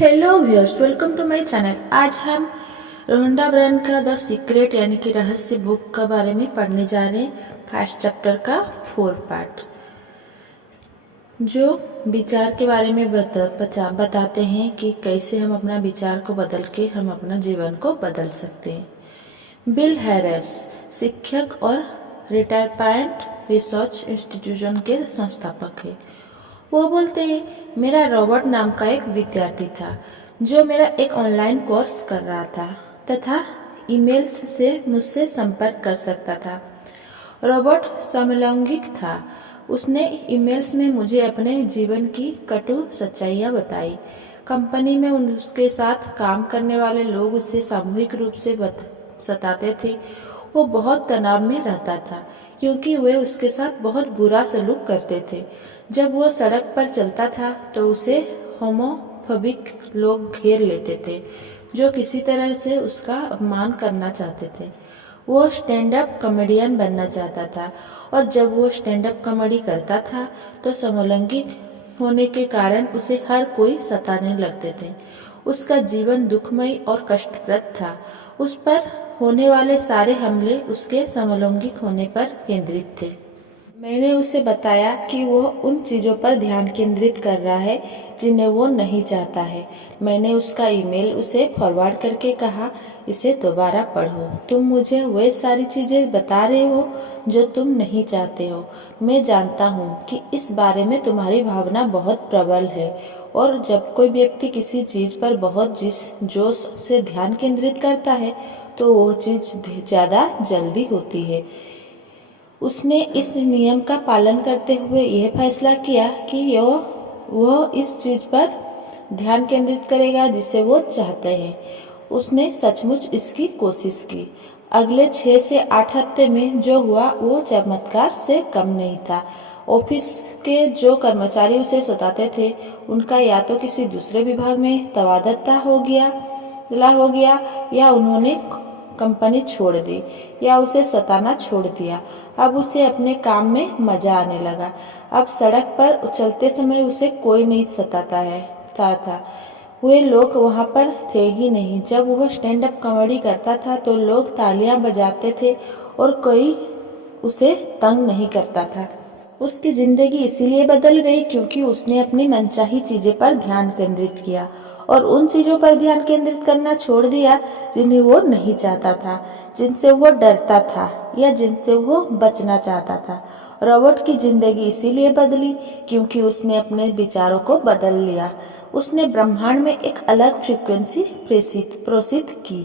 Hello viewers, welcome to my channel. आज हम Rhonda Byrne का द सीक्रेट यानी कि रहस्य बुक के बारे में पढ़ने जा रहे हैं। फर्स्ट चैप्टर का 4 पार्ट जो विचार के बारे में बताते हैं कि कैसे हम अपना विचार को बदल के हम अपना जीवन को बदल सकते हैं। बिल हैरिस शिक्षक और रिटायरमेंट रिसर्च इंस्टीट्यूशन के संस्थापक है। वो बोलते हैं, मेरा रॉबर्ट नाम का एक विद्यार्थी था जो मेरा एक ऑनलाइन कोर्स कर रहा था तथा ईमेल से मुझसे संपर्क कर सकता था। रॉबर्ट समलैंगिक था। उसने ईमेल्स में मुझे अपने जीवन की कटु सच्चाइयाँ बताई। कंपनी में उसके साथ काम करने वाले लोग उसे सामूहिक रूप से सताते थे। वो बहुत तनाव में रहता था क्योंकि वे उसके साथ बहुत बुरा सलूक करते थे। जब वो सड़क पर चलता था तो उसे होमोफोबिक लोग घेर लेते थे जो किसी तरह से उसका अपमान करना चाहते थे। वो स्टैंड अप कॉमेडियन बनना चाहता था और जब वो स्टैंड अप कॉमेडी करता था तो समलैंगिक होने के कारण उसे हर कोई सताने लगते थे। उसका जीवन दुखमय और कष्टप्रद था। उस पर होने वाले सारे हमले उसके समलैंगिक होने पर केंद्रित थे। मैंने उसे बताया कि वो उन चीज़ों पर ध्यान केंद्रित कर रहा है जिन्हें वो नहीं चाहता है। मैंने उसका ईमेल उसे फॉरवर्ड करके कहा, इसे दोबारा पढ़ो। तुम मुझे वे सारी चीज़ें बता रहे हो जो तुम नहीं चाहते हो। मैं जानता हूँ कि इस बारे में तुम्हारी भावना बहुत प्रबल है और जब कोई व्यक्ति किसी चीज़ पर बहुत जोश से ध्यान केंद्रित करता है तो वो चीज़ ज़्यादा जल्दी होती है। उसने इस नियम का पालन करते हुए यह फैसला किया कि वह इस चीज पर ध्यान केंद्रित करेगा जिसे वो चाहते हैं। उसने सचमुच इसकी कोशिश की। अगले 6 से 8 हफ्ते में जो हुआ वो चमत्कार से कम नहीं था। ऑफिस के जो कर्मचारी उसे सताते थे उनका या तो किसी दूसरे विभाग में तबादला हो गया या उन्होंने कंपनी छोड़ दी या उसे सताना छोड़ दिया। अब उसे अपने काम में मजा आने लगा। अब सड़क पर चलते समय उसे कोई नहीं सताता था। वे लोग वहां पर थे ही नहीं। जब वह स्टैंड अप कॉमेडी करता था तो लोग तालियां बजाते थे और कोई उसे तंग नहीं करता था। उसकी जिंदगी इसीलिए बदल गई क्योंकि उसने अपनी मनचाही चीजें पर ध्यान केंद्रित किया और उन चीजों पर ध्यान केंद्रित करना छोड़ दिया जिन्हें वो नहीं चाहता था, जिनसे वो डरता था या जिनसे वो बचना चाहता था। रॉबर्ट की जिंदगी इसीलिए बदली क्योंकि उसने अपने विचारों को बदल लिया। उसने ब्रह्मांड में एक अलग फ्रीक्वेंसी प्रेषित की।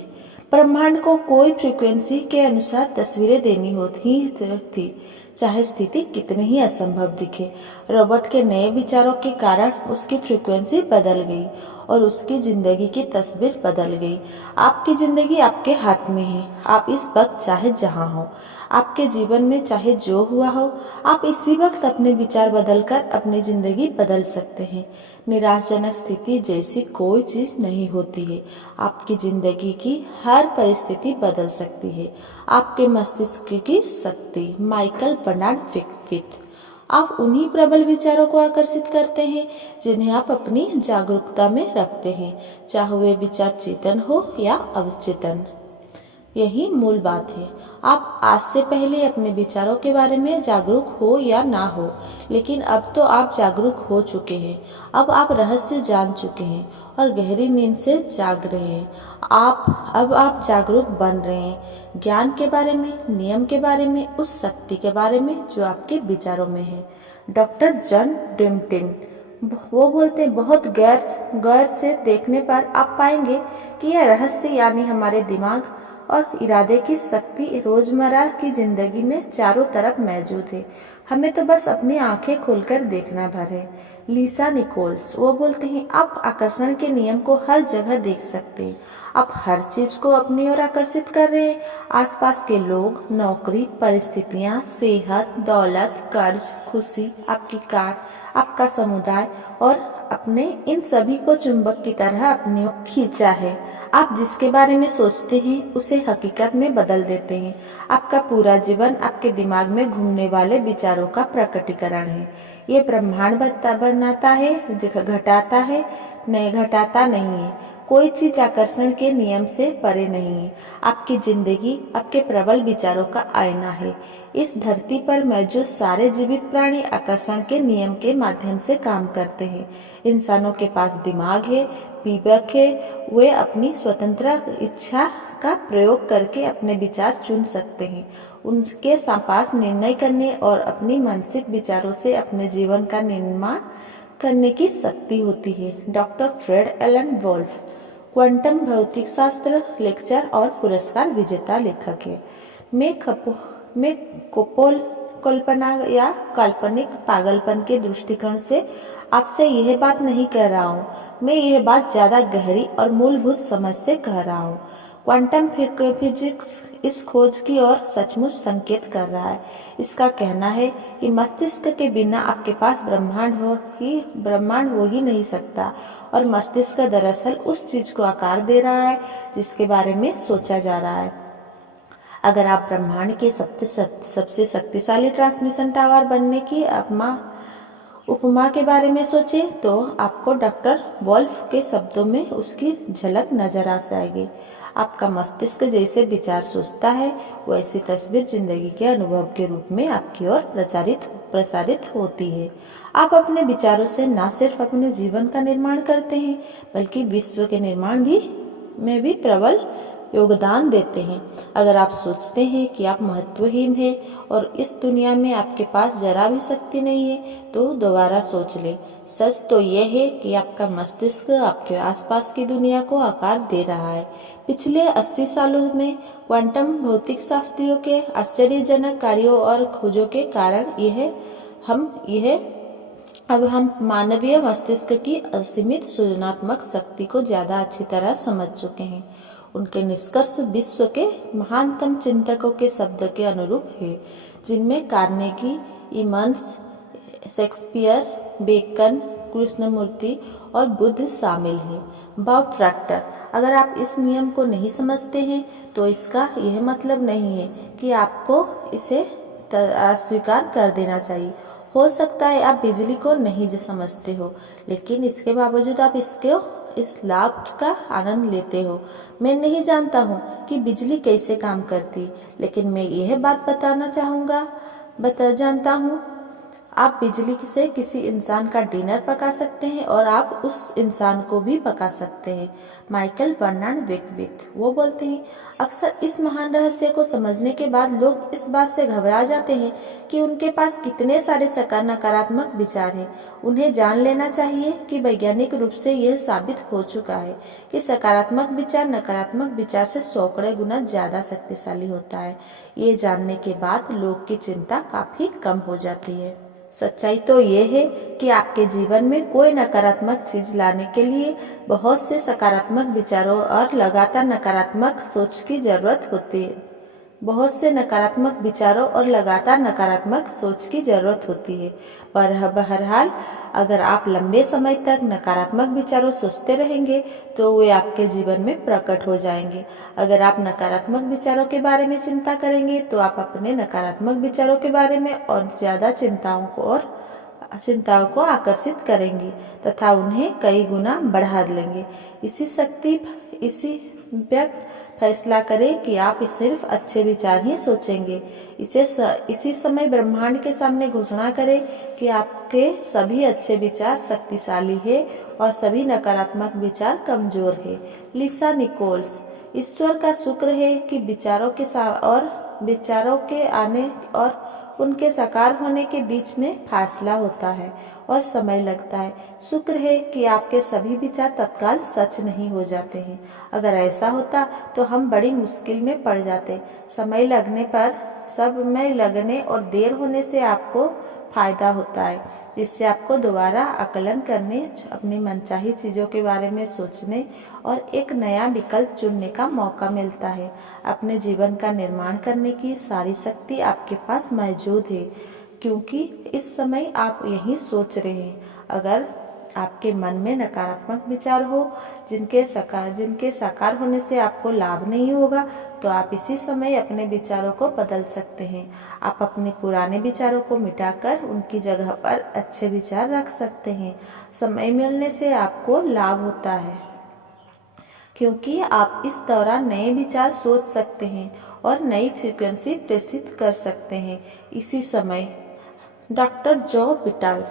ब्रह्मांड को कोई फ्रीक्वेंसी के अनुसार तस्वीरें देनी होती थी, चाहे स्थिति कितनी ही असंभव दिखे। रॉबर्ट के नए विचारों के कारण उसकी फ्रीक्वेंसी बदल गई और उसकी जिंदगी की तस्वीर बदल गई। आपकी जिंदगी आपके हाथ में है। आप इस वक्त चाहे जहां हो, आपके जीवन में चाहे जो हुआ हो, आप इसी वक्त अपने विचार बदलकर अपनी जिंदगी बदल सकते हैं। निराशजनक स्थिति जैसी कोई चीज नहीं होती है। आपकी जिंदगी की हर परिस्थिति बदल सकती है। आपके मस्तिष्क की शक्ति। Michael Bernard Beckwith. आप उन्हीं प्रबल विचारों को आकर्षित करते हैं जिन्हें आप अपनी जागरूकता में रखते हैं, चाहे वे विचार चेतन हो या अवचेतन। यही मूल बात है। आप आज से पहले अपने विचारों के बारे में जागरूक हो या ना हो, लेकिन अब तो आप जागरूक हो चुके हैं। अब आप रहस्य जान चुके हैं और गहरी नींद से जाग रहे हैं। अब आप जागरूक बन रहे हैं, ज्ञान के बारे में, नियम के बारे में, उस शक्ति के बारे में जो आपके विचारों में है। डॉक्टर जॉन डिमटिन वो बोलते हैं, बहुत गैर से देखने पर आप पाएंगे कि यह रहस्य यानी हमारे दिमाग और इरादे की शक्ति रोजमर्रा की जिंदगी में चारों तरफ मौजूद है। हमें तो बस अपनी आंखें खोलकर देखना भर है। लीसा निकोल्स वो बोलते हैं, आप आकर्षण के नियम को हर जगह देख सकते हैं। आप हर चीज को अपनी ओर आकर्षित कर रहे हैं। आसपास के लोग, नौकरी, परिस्थितियां, सेहत, दौलत, कर्ज, खुशी, आपकी कार, आपका समुदाय और अपने इन सभी को चुंबक की तरह अपनी ओर खींचा है। आप जिसके बारे में सोचते हैं उसे हकीकत में बदल देते हैं। आपका पूरा जीवन आपके दिमाग में घूमने वाले विचारों का प्रकटीकरण है। ये ब्रह्मांड बनाता है, घटाता है, नहीं घटाता नहीं है। कोई चीज आकर्षण के नियम से परे नहीं है। आपकी जिंदगी आपके प्रबल विचारों का आईना है। इस धरती पर मौजूद सारे जीवित प्राणी आकर्षण के नियम के माध्यम से काम करते हैं। इंसानों के पास दिमाग है, विवेक है, वे अपनी स्वतंत्र इच्छा का प्रयोग करके अपने विचार चुन सकते हैं। उनके पास निर्णय करने और अपनी मानसिक विचारों से अपने जीवन का निर्माण करने की शक्ति होती है। Doctor Fred Alan Wolf quantum भौतिक शास्त्र लेक्चर और पुरस्कार विजेता लेखक है। मैं कोपोल कल्पना या काल्पनिक पागलपन के दृष्टिकोण से आपसे यह बात नहीं कह रहा हूँ। मैं यह बात ज्यादा गहरी और मूलभूत समझ से कह रहा हूँ। क्वांटम फिजिक्स इस खोज की ओर सचमुच संकेत कर रहा है। इसका कहना है कि मस्तिष्क के बिना आपके पास ब्रह्मांड हो ही नहीं सकता, और मस्तिष्क दरअसल उस चीज को आकार दे रहा है जिसके बारे में सोचा जा रहा है। अगर आप ब्रह्मांड के सबसे शक्तिशाली ट्रांसमिशन टावर बनने की उपमा के बारे में सोचें तो आपको डॉक्टर वोल्फ के शब्दों में उसकी झलक नजर आ जाएगी। आपका मस्तिष्क जैसे विचार सोचता है, वैसी तस्वीर जिंदगी के अनुभव के रूप में आपकी ओर प्रसारित होती है। आप अपने विचारों से न सिर्फ अपने जीवन का निर्माण करते हैं, बल्कि विश्व के निर्माण में भी प्रबल योगदान देते हैं। अगर आप सोचते हैं कि आप महत्वहीन हैं और इस दुनिया में आपके पास जरा भी शक्ति नहीं है, तो दोबारा सोच लें। सच तो यह है कि आपका मस्तिष्क आपके आसपास की दुनिया को आकार दे रहा है। पिछले 80 सालों में क्वांटम भौतिक शास्त्रियों के आश्चर्यजनक कार्यों और खोजों के कारण अब हम मानवीय मस्तिष्क की असीमित सृजनात्मक शक्ति को ज्यादा अच्छी तरह समझ चुके हैं। उनके निष्कर्ष विश्व के महानतम चिंतकों के शब्द के अनुरूप है, जिनमें कार्नेगी, इमन्स, शेक्सपियर, बेकन, कृष्णमूर्ति और बुद्ध शामिल हैं। बॉब प्रॉक्टर, अगर आप इस नियम को नहीं समझते हैं तो इसका यह मतलब नहीं है कि आपको इसे अस्वीकार कर देना चाहिए। हो सकता है आप बिजली को नहीं समझते हो, लेकिन इसके बावजूद आप इस लाभ का आनंद लेते हो। मैं नहीं जानता हूँ कि बिजली कैसे काम करती, लेकिन मैं यह बात जानता हूँ आप बिजली से किसी इंसान का डिनर पका सकते हैं और आप उस इंसान को भी पका सकते हैं। माइकल बर्नार्ड बेकविथ वो बोलते हैं, अक्सर इस महान रहस्य को समझने के बाद लोग इस बात से घबरा जाते हैं कि उनके पास कितने सारे नकारात्मक विचार हैं। उन्हें जान लेना चाहिए कि वैज्ञानिक रूप से यह साबित हो चुका है कि सकारात्मक विचार नकारात्मक विचार से 100 गुना ज्यादा शक्तिशाली होता है। ये जानने के बाद लोग की चिंता काफी कम हो जाती है। सच्चाई तो ये है कि आपके जीवन में कोई नकारात्मक चीज लाने के लिए बहुत से सकारात्मक विचारों और लगातार नकारात्मक सोच की जरूरत होती है। पर बहरहाल अगर आप लंबे समय तक नकारात्मक विचारों सोचते रहेंगे तो वे आपके जीवन में प्रकट हो जाएंगे। अगर आप नकारात्मक विचारों के बारे में चिंता करेंगे तो आप अपने नकारात्मक विचारों के बारे में और ज्यादा चिंताओं को आकर्षित करेंगे तथा उन्हें कई गुना बढ़ा लेंगे। इसी व्यक्त फैसला करें कि आप सिर्फ अच्छे विचार ही सोचेंगे। इसी समय ब्रह्मांड के सामने घोषणा करें कि आपके सभी अच्छे विचार शक्तिशाली है और सभी नकारात्मक विचार कमजोर है। लिसा निकोल्स, ईश्वर का शुक्र है कि विचारों के आने और उनके साकार होने के बीच में फासला होता है और समय लगता है। शुक्र है कि आपके सभी विचार तत्काल सच नहीं हो जाते हैं। अगर ऐसा होता तो हम बड़ी मुश्किल में पड़ जाते। समय लगने और देर होने से आपको फायदा होता है। इससे आपको दोबारा आकलन करने, अपनी मनचाही चीजों के बारे में सोचने और एक नया विकल्प चुनने का मौका मिलता है। अपने जीवन का निर्माण करने की सारी शक्ति आपके पास मौजूद है, क्योंकि इस समय आप यही सोच रहे हैं। अगर आपके मन में नकारात्मक विचार हो जिनके साकार होने से आपको लाभ नहीं होगा, तो आप इसी समय अपने विचारों को बदल सकते हैं। आप अपने पुराने विचारों को मिटाकर उनकी जगह पर अच्छे विचार रख सकते हैं। समय मिलने से आपको लाभ होता है क्योंकि आप इस दौरान नए विचार सोच सकते हैं और नई फ्रीक्वेंसी प्रेषित कर सकते हैं। इसी समय डॉक्टर जो विटाल